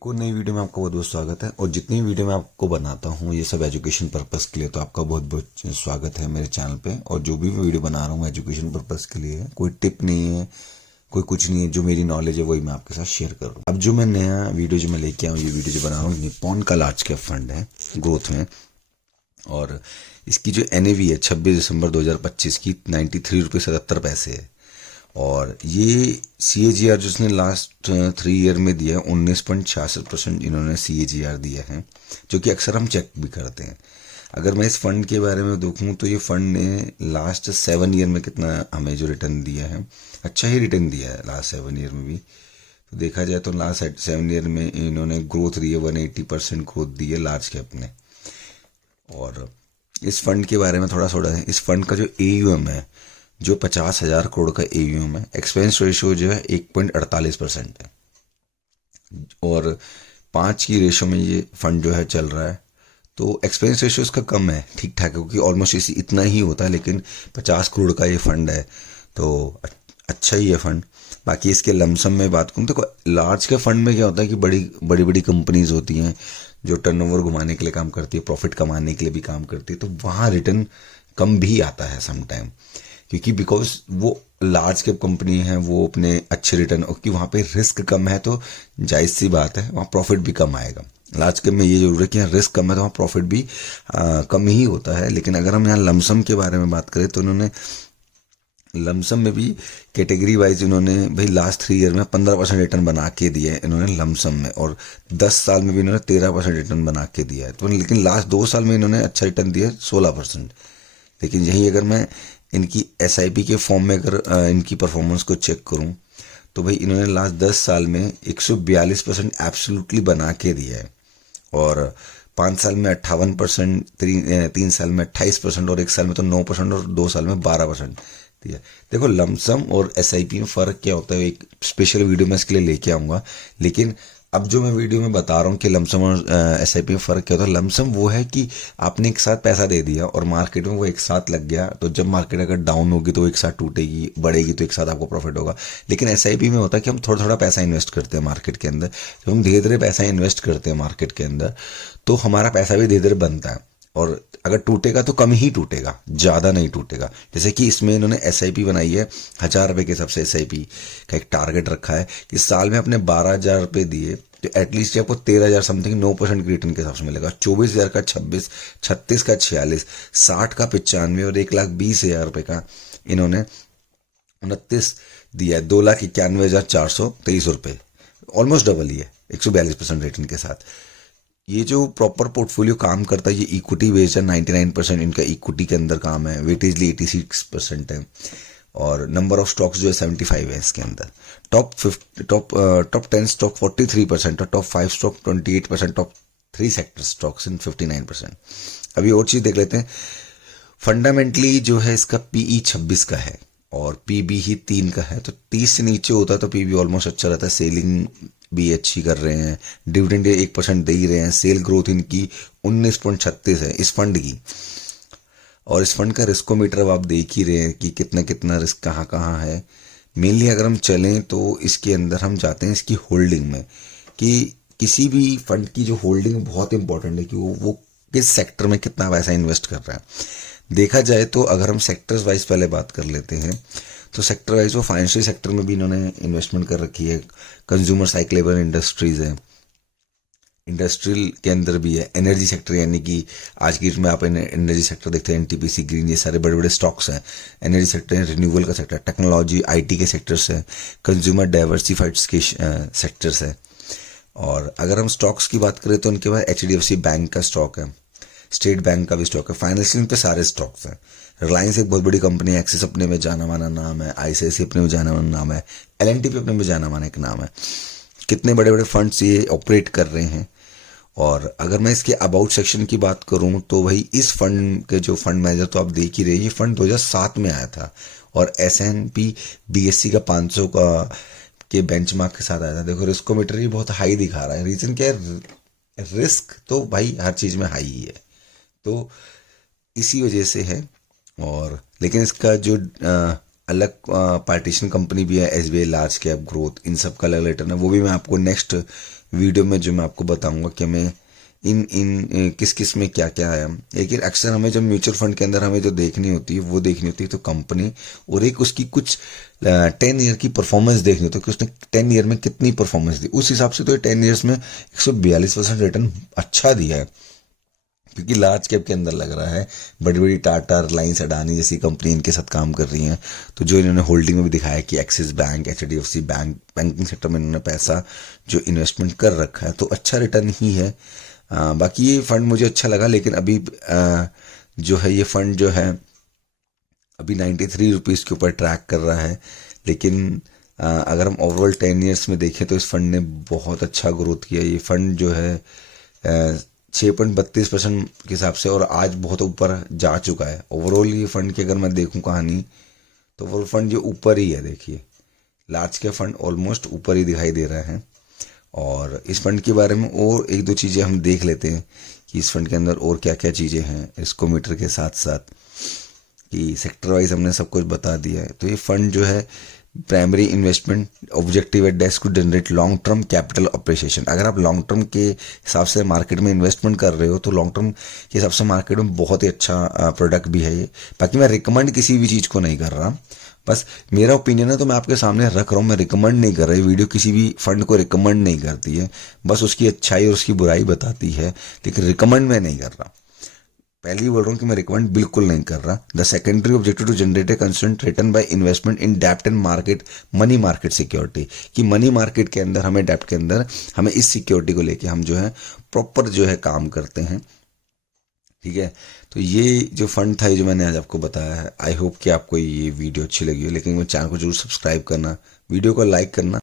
को नई वीडियो में आपका बहुत बहुत स्वागत है। और जितनी वीडियो मैं आपको बनाता हूँ ये सब एजुकेशन पर्पस के लिए, तो आपका बहुत बहुत स्वागत है मेरे चैनल पे। और जो भी वीडियो बना रहा हूँ एजुकेशन पर्पस के लिए है, कोई टिप नहीं है, कोई कुछ नहीं है। जो मेरी नॉलेज है वही मैं आपके साथ शेयर कर रहा हूँ। अब जो मैं नया वीडियो जो मैं लेके आऊँ, ये वीडियो जो बना रहा हूँ निप्पॉन का लार्ज कैप फंड है ग्रोथ में। और इसकी जो एनएवी है 26 दिसंबर 2025 की 93 रुपये 77 पैसे है। और ये CAGR जो उसने लास्ट 3 ईयर में दिया है 19.66% इन्होंने CAGR दिया है, जो कि अक्सर हम चेक भी करते हैं। अगर मैं इस फंड के बारे में देखूं तो ये फंड ने लास्ट 7 ईयर में कितना हमें जो रिटर्न दिया है, अच्छा ही रिटर्न दिया है लास्ट 7 ईयर में भी। तो देखा जाए तो लास्ट 7 ईयर में इन्होंने ग्रोथ दी है, 180% ग्रोथ दी है लार्ज कैप ने। और इस फंड के बारे में थोड़ा थोड़ा है, इस फंड का जो AUM है जो 50,000 करोड़ का AUM है, एक्सपेंस रेशियो जो है 1.48% है। और 5 की रेशो में ये फंड जो है चल रहा है। तो एक्सपेंस रेशियो इसका कम है, ठीक ठाक है, क्योंकि ऑलमोस्ट इसी इतना ही होता है। लेकिन 50 करोड़ का ये फंड है तो अच्छा ही है फंड। बाकी इसके लमसम में बात करूँ तो लार्ज के फंड में क्या होता है कि बड़ी बड़ी बड़ी कंपनीज होती हैं जो टर्नओवर घुमाने के लिए काम करती है, प्रॉफिट कमाने के लिए भी काम करती है, तो वहाँ रिटर्न कम भी आता है समटाइम। क्योंकि बिकॉज वो लार्ज कैप कंपनी है, वो अपने अच्छे रिटर्न, क्योंकि वहाँ पे रिस्क कम है, तो जायज़ सी बात है वहाँ प्रॉफिट भी कम आएगा। लार्ज कैप में ये जरूर है कि यहाँ रिस्क कम है तो वहाँ प्रॉफिट भी कम ही होता है। लेकिन अगर हम यहाँ लमसम के बारे में बात करें तो उन्होंने लमसम में भी कैटेगरी वाइज इन्होंने भाई लास्ट 3 ईयर में 15% रिटर्न बना के दिया है इन्होंने लमसम में। और 10 साल में भी इन्होंने 13% रिटर्न बना के दिया है। तो लेकिन लास्ट 2 साल में इन्होंने अच्छा रिटर्न दिया है 16%। लेकिन यही अगर मैं इनकी SIP के फॉर्म में अगर इनकी परफॉर्मेंस को चेक करूं तो भाई इन्होंने लास्ट 10 साल में 142% एब्सोल्युटली बना के दिया है। और 5 साल में 58%, 3 साल में 28%, और 1 साल में तो 9%, और 2 साल में 12% दिया। देखो लमसम और SIP में फ़र्क क्या होता है, एक स्पेशल वीडियो मैं इसके लिए लेके आऊँगा। लेकिन अब जो मैं वीडियो में बता रहा हूँ कि लमसम और SIP में फ़र्क क्या होता है, लमसम वो है कि आपने एक साथ पैसा दे दिया और मार्केट में वो एक साथ लग गया, तो जब मार्केट अगर डाउन होगी तो एक साथ टूटेगी, बढ़ेगी तो एक साथ आपको प्रॉफिट होगा। लेकिन SIP में होता है कि हम थोड़ा थोड़ा पैसा इन्वेस्ट करते हैं मार्केट के अंदर। जब हम धीरे धीरे पैसा इन्वेस्ट करते हैं मार्केट के अंदर तो हमारा पैसा भी धीरे धीरे बनता है। और अगर टूटेगा तो कम ही टूटेगा, ज़्यादा नहीं टूटेगा। जैसे कि इसमें इन्होंने SIP बनाई है 1,000 रुपये के हिसाब से। SIP का एक टारगेट रखा है कि साल में अपने 12,000 रुपये दिए तो एटलीस्ट आपको 13,000 समथिंग 9% के रिटर्न के हिसाब से मिलेगा। 24,000 का 26, 36 का 46, 60 का 95 और 1,20,000 रुपये का इन्होंने 29 दिया है। 2,91,423 रुपये, ऑलमोस्ट डबल ही है, 142% रिटर्न के साथ। ये जो प्रॉपर पोर्टफोलियो काम करता है ये इक्विटी बेस्ड है। 99% इनका इक्विटी के अंदर काम है। वेटेजली 86% है। और नंबर ऑफ स्टॉक्स जो है 75 है इसके अंदर। टॉप 10 स्टॉक 43% और top 5 stock 28%, top 3 sector stocks इन 59%। अभी और चीज़ देख लेते हैं। फंडामेंटली जो है इसका PE 26 का है और PB ही 3 का है। तो 30 से नीचे होता है तो PB ऑलमोस्ट अच्छा रहता है। सेलिंग भी अच्छी कर रहे हैं, डिविडेंड 1% दे ही रहे हैं। सेल ग्रोथ इनकी 19.36 है इस फंड की। और इस फंड का रिस्कोमीटर अब आप देख ही रहे हैं कि कितना कितना रिस्क कहाँ कहाँ है। मेनली अगर हम चलें तो इसके अंदर हम जाते हैं इसकी होल्डिंग में, कि किसी भी फंड की जो होल्डिंग बहुत इंपॉर्टेंट है कि वो किस सेक्टर में कितना पैसा इन्वेस्ट कर रहा है। देखा जाए तो अगर हम सेक्टर्स वाइज पहले बात कर लेते हैं तो सेक्टर वाइज वो फाइनेंशियल सेक्टर में भी इन्होंने इन्वेस्टमेंट कर रखी है। कंज्यूमर साइक्लेबल इंडस्ट्रीज है, इंडस्ट्रियल के अंदर भी है। एनर्जी सेक्टर, यानी कि आज की डेट में आप एनर्जी सेक्टर देखते हैं, NTPC ग्रीन, ये सारे बड़े बड़े स्टॉक्स हैं। एनर्जी सेक्टर है, रिन्यूएबल का सेक्टर, टेक्नोलॉजी IT के सेक्टर्स हैं, कंज्यूमर डाइवर्सिफाइड के सेक्टर्स हैं। और अगर हम स्टॉक्स की बात करें तो उनके पास HDFC बैंक का स्टॉक है, स्टेट बैंक का भी स्टॉक है। फाइनेंशियल पे सारे स्टॉक्स हैं। रिलायंस एक बहुत बड़ी कंपनी है, एक्सिस अपने में जाना माना नाम है, ICICI अपने में जाना माना नाम है, L&T भी अपने में जाना माना एक नाम है। कितने बड़े बड़े फंड्स ये ऑपरेट कर रहे हैं। और अगर मैं इसके अबाउट सेक्शन की बात करूं तो भाई इस फंड के जो फंड मैनेजर तो आप देख ही रहे हैं, ये फंड 2007 में आया था और S&P BSE का 500 का के बेंचमार्क के साथ आया था। देखो रिस्कोमीटर ही बहुत हाई दिखा रहा है। रीजन क्या है, रिस्क तो भाई हर चीज़ में हाई ही है, तो इसी वजह से है। और लेकिन इसका जो अलग पार्टीशन कंपनी भी है, SBI लार्ज कैप ग्रोथ, इन सब का अलग रिटर्न है, वो भी मैं आपको नेक्स्ट वीडियो में जो मैं आपको बताऊंगा कि हमें इन किस किस में क्या क्या है। लेकिन अक्सर हमें जब म्यूचुअल फंड के अंदर हमें जो देखनी होती है वो देखनी होती है तो कंपनी, और एक उसकी कुछ 10 ईयर की परफॉर्मेंस देखनी होती है कि उसने 10 ईयर में कितनी परफॉर्मेंस दी। उस हिसाब से तो 10 ईयर्स में 142% रिटर्न अच्छा दिया है, क्योंकि लार्ज कैप के अंदर लग रहा है। बड़ी बड़ी टाटा, रिलायंस, अडानी जैसी कंपनी इनके साथ काम कर रही हैं। तो जो इन्होंने होल्डिंग में भी दिखाया कि axis bank, HDFC bank, banking sector में इन्होंने पैसा जो इन्वेस्टमेंट कर रखा है, तो अच्छा रिटर्न ही है। बाकी ये फंड मुझे अच्छा लगा, लेकिन अभी जो है ये फंड जो है अभी 93 रुपीज़ के ऊपर ट्रैक कर रहा है। लेकिन अगर हम ओवरऑल 10 ईयर्स में देखें तो इस फंड ने बहुत अच्छा ग्रोथ किया। ये फंड जो है 6.32% के हिसाब से और आज बहुत ऊपर जा चुका है। ओवरऑल ये फंड की अगर मैं देखूं कहानी, तो ओवरऑल फंड जो ऊपर ही है, देखिए लार्ज के फंड ऑलमोस्ट ऊपर ही दिखाई दे रहा है। और इस फंड के बारे में और एक दो चीज़ें हम देख लेते हैं कि इस फंड के अंदर और क्या क्या चीज़ें हैं, रिस्को मीटर के साथ साथ, कि सेक्टर वाइज हमने सब कुछ बता दिया है। तो ये फंड जो है प्राइमरी इन्वेस्टमेंट ऑब्जेक्टिव है डेस्क to generate long term capital appreciation. अगर आप लॉन्ग टर्म के हिसाब से मार्केट में इन्वेस्टमेंट कर रहे हो तो लॉन्ग टर्म के हिसाब से मार्केट में बहुत ही अच्छा प्रोडक्ट भी है ये। बाकी मैं रिकमेंड किसी भी चीज़ को नहीं कर रहा, बस मेरा ओपिनियन है तो मैं आपके सामने रख रहा हूँ। मैं रिकमेंड नहीं कर रहा, वीडियो किसी भी फंड को रिकमेंड नहीं करती है, बस उसकी अच्छाई और उसकी बुराई बताती है, लेकिन रिकमेंड मैं नहीं कर रहा। पहले ही बोल रहा हूँ कि मैं रिकमेंड बिल्कुल नहीं कर रहा। The secondary objective to generate a constant return by investment in डेप्ट and market money market security, कि मनी मार्केट के अंदर हमें डेप्ट के अंदर हमें इस सिक्योरिटी को लेके हम जो है प्रॉपर जो है काम करते हैं। ठीक है, तो ये जो फंड था, ये जो मैंने आज आपको बताया है, आई होप कि आपको ये वीडियो अच्छी लगी हो। लेकिन मेरे चैनल को जरूर सब्सक्राइब करना, वीडियो को लाइक करना।